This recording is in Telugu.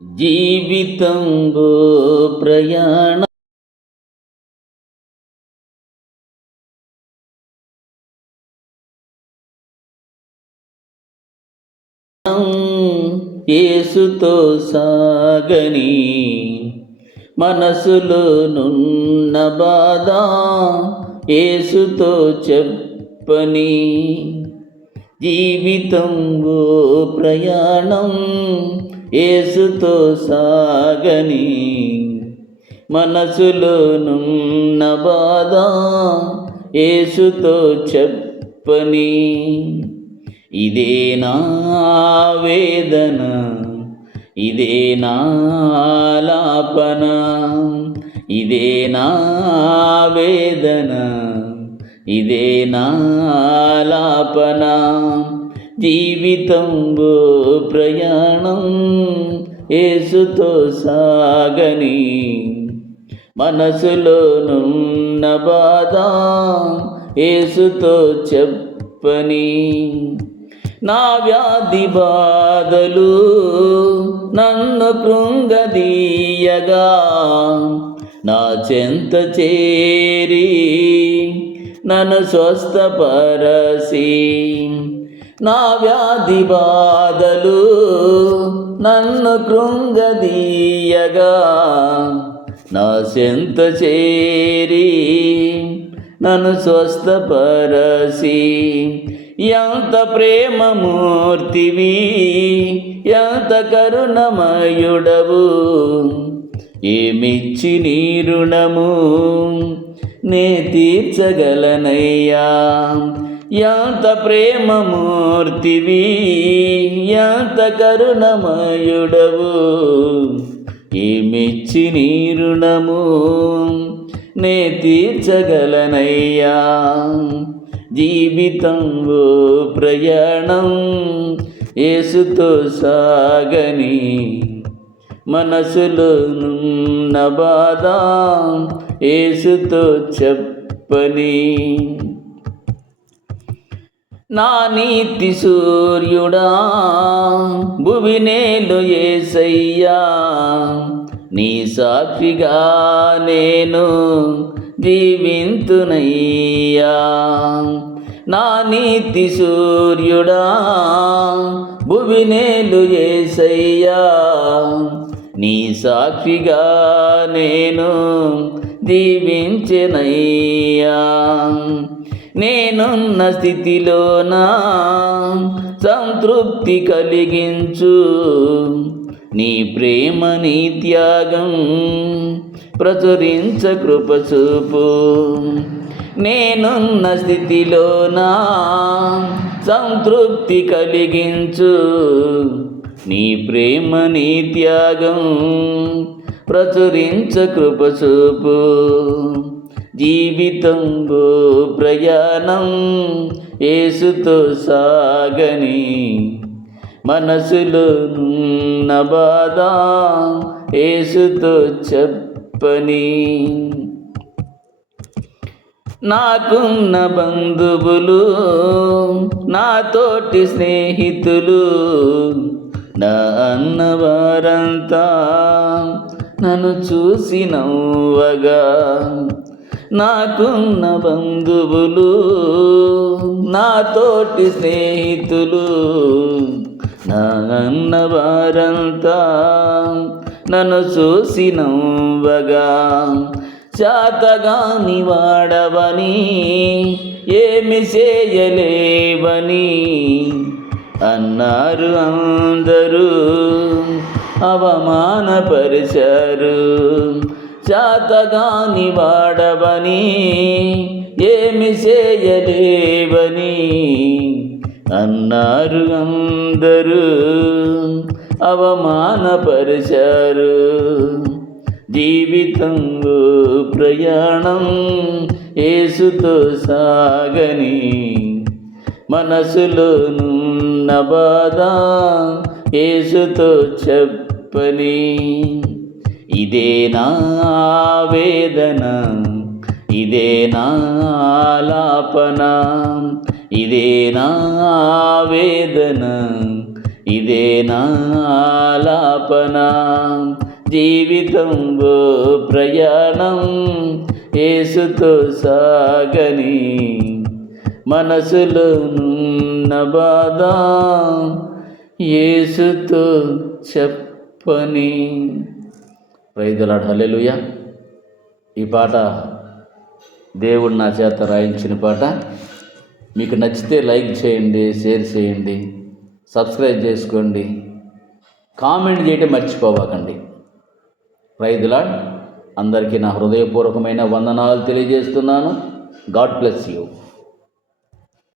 జీవితంబు ప్రయాణం యేసుతో సాగని, మనసులో నున్న బాధ యేసుతో చెప్పని. జీవితంబు ప్రయాణం యేసుతో సాగని, మనసులో నున్న బాధ యేసుతో చెప్పని. ఇదే నా వేదన, ఇదే నా లాపన, ఇదే నా వేదన, ఇదే నా లాపన. జీవితంబు ప్రయాణం యేసుతో సాగని, మనసులో నున్న బాధ యేసుతో చెప్పని. నా వ్యాధి బాధలు నన్ను కృంగదీయగా, నా చెంత చేరి నన్ను స్వస్థపరసి. నా వ్యాధి బాధలు నన్ను కృంగదీయగా, నా చెంత చేరి నన్ను స్వస్థపరసి. ఎంత ప్రేమమూర్తివి, ఎంత కరుణమయుడవు, ఏమిచ్చి నీ రుణము నే తీర్చగలనయ్యా. ఎంత ప్రేమమూర్తివి, ఎంత కరుణమయుడవు, ఏమిచ్చి నీ రుణము నే తీర్చగలనయ్యా. జీవితంబు ప్రయాణం యేసుతో సాగని, మనసులో నున్న బాధ యేసుతో చెప్పని. నా నీతి సూర్యుడా భువినేలు యేసయ్యా, నీ సాక్షిగా నేను జీవింతునయ్యా. నా నీతి సూర్యుడా భువినేలు యేసయ్యా, నీ సాక్షిగా నేను జీవించెనయ్యా. నేనున్న స్థితిలోనా సంతృప్తి కలిగించు, నీ ప్రేమ నీ త్యాగం ప్రచురించ కృప చూపు. నేనున్న స్థితిలోనా సంతృప్తి కలిగించు, నీ ప్రేమ నీ త్యాగం ప్రచురించ కృప చూపు. జీవితంబు ప్రయాణం యేసుతో సాగని, మనసులో నున్న బాధ యేసుతో చెప్పని. నాకున్న బంధువులు, నా తోటి స్నేహితులు, నా అన్నవారంతా నన్ను చూసి నవ్వగా. నాకున్న బంధువులు, నా తోటి స్నేహితులు, నా అన్నవారంతా నన్ను చూసి నవ్వగా. చాతగాని వాడవని, ఏమి చేయలేవని అన్నారు అందరూ, అవమానపరిచారు. చాతగాని వాడవని, ఏమి చేయలేవని అన్నారు అందరూ, అవమానపరిచారు. జీవితంబు ప్రయాణం యేసుతో సాగని, మనసులో నున్న బాధ యేసుతో చెప్పని. ఇదే నా వేదన, ఇదే నా లాపన, ఇదే నా వేదన, ఇదే నా ఆలాపన. జీవితంలో ప్రయాణం యేసుతో సాగని, మనసులోనున్న బాధ యేసుతో చెప్పని. Praise the lord. హల్లెలూయా. ఈ పాట దేవుడు నా చేత రాయించిన పాట. మీకు నచ్చితే లైక్ చేయండి, షేర్ చేయండి, సబ్స్క్రైబ్ చేసుకోండి, కామెంట్ చేయటం మర్చిపోవకండి. Praise the lord. అందరికీ నా హృదయపూర్వకమైన వందనాలు తెలియజేస్తున్నాను. God bless you.